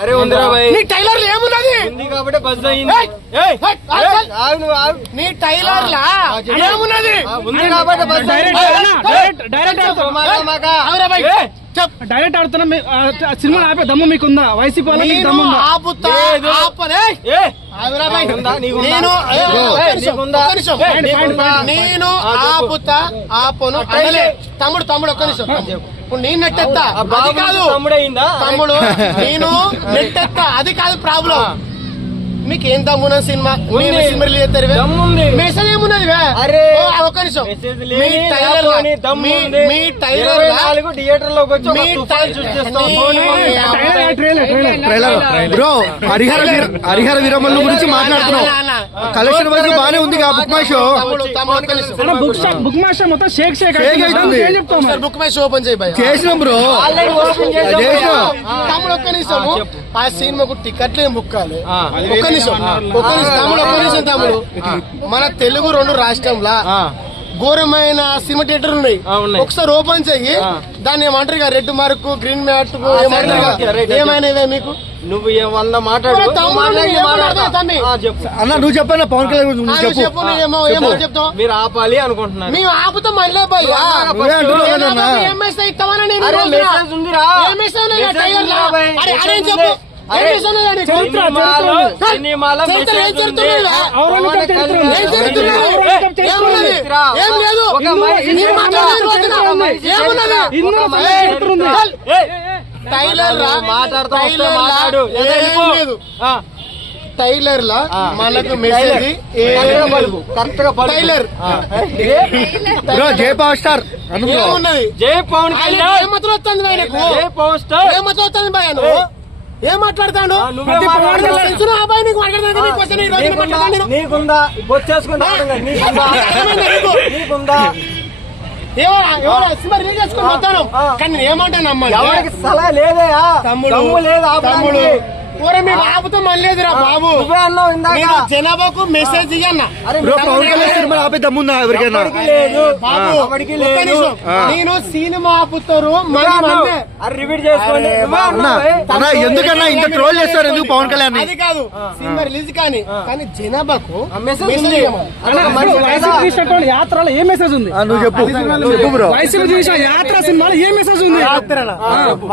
అరే ఉందిరా భయ్, నీ టైలర్ ఏమున్నది? ఉంది కాబట్టి బస్ అయింది. నీ టైలర్ లా ఏమున్నది? ఉంది కాబట్టి బస్ డైరెక్ట్ ఆడుతున్నా. సినిమా ఆపే దమ్ము మీకుందా? వైసీపీ నేను ఆపుతా ఆపను తమ్ముడు ఒక్క నిమిషం. ఇప్పుడు నేను నెట్టెత్తా అది కాదు తమ్ముడు, నేను నెట్టెత్తా అది కాదు ప్రాబ్లం. మీకు ఏం దమ్మున సినిమా సినిమా రిలీజ్ చేస్తారు? మెసేజ్ ఏమున్నది? ఒక్క నిమిషం. మీ టైలర్ బ్రో హరిహర వీరమల్లు గురించి మాట్లాడుతున్నాం. కలెక్షన్ వైజ్ బానే ఉంది BookMyShow. BookMyShow మొత్తం shake BookMyShow open చేసినాం బ్రో. తమ్ముడు ఒక్క నిమిషం. ఆ సినిమాకు టికెట్లు ఏం బుక్ కాలే. ఒక్క నిమిషం తమ్ముడు. మన తెలుగు 2 రాష్ట్రంలో ఘోరమైన సినిమా థియేటర్ ఉన్నాయి. ఒకసారి ఓపెన్ చెయ్యి. దాన్ని ఏమంటారు? రెడ్ మార్క్, గ్రీన్ మ్యాట్ ఏమైనా మీకు? నువ్వు 100 మాట్లాడు అన్న. నువ్వు చెప్పన్నా పవన్ కళ్యాణ్ చెప్పు. ఏమో చెప్తావు. మీరు ఆపాలి అనుకుంటున్నారు. మేము ఆపుతాం మళ్ళీ టైలర్ లా మనకు మెసేజ్ టైలర్ జై పవర్ స్టార్ ఏమున్నది? జై పవన్ కళ్యాణ్ ఏమతులు వస్తుంది ఆయనకు? జై పవర్ స్టార్ ఏమతులు వస్తుంది భయ? నువ్వు ఏం మాట్లాడతాడు? నీకుందా? వచ్చేసుకుందా? కానీ ఏమంటాను అమ్మ సలహా లేదయా తమ్ముడు ఆపుతాం మళ్ళీరా బాబు. జనాభాకు మెసేజ్ ఇయ్యన్నా. ఆపే దమ్ముందా ఎవరికైనా? నేను సినిమా ఆపుతారు రిపీట్ చేసుకోండి. ఎందుకన్నా ఇంత ట్రోల్ చేస్తారు ఎందుకు పవన్ కళ్యాణ్? అది కాదు సినిమా రిలీజ్ కానీ జనాభాకు యాత్రలో ఏ మెసేజ్ ఉంది? నువ్వు చెప్పు బ్రో. వైసీపీ చూసిన యాత్ర సినిమాలో ఏ మెసేజ్ ఉంది?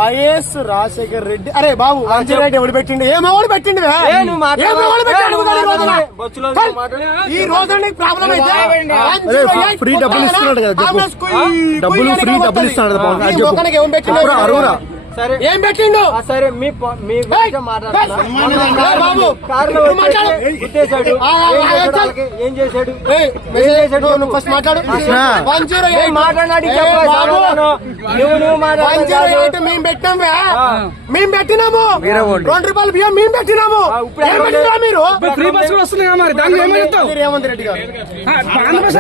వైఎస్ రాజశేఖర్ రెడ్డి అరే బాబు ఎవడు పెట్టిండు? ఏమో పెట్టిండు. ఈ రోజు ప్రాబ్లం అయితే ఫ్రీ డబ్బులు ఇస్తున్నాడు కదా. డబ్బులు ఇస్తున్నాడు అరువురా. ఏం పెట్టిండు? సరే మీ బాబు ఏం చేశాడు? ఫస్ట్ మాట్లాడు. 108 మేము పెట్టాం. మేము పెట్టినాము. 2 రూపాయలు బియ్యం మేము పెట్టినాము. మీరు ఫ్రీ బస్ కూడా వస్తుంది కదా మరి దాన్ని ఏమని చెప్తావు? రేవంత్ రెడ్డి గారు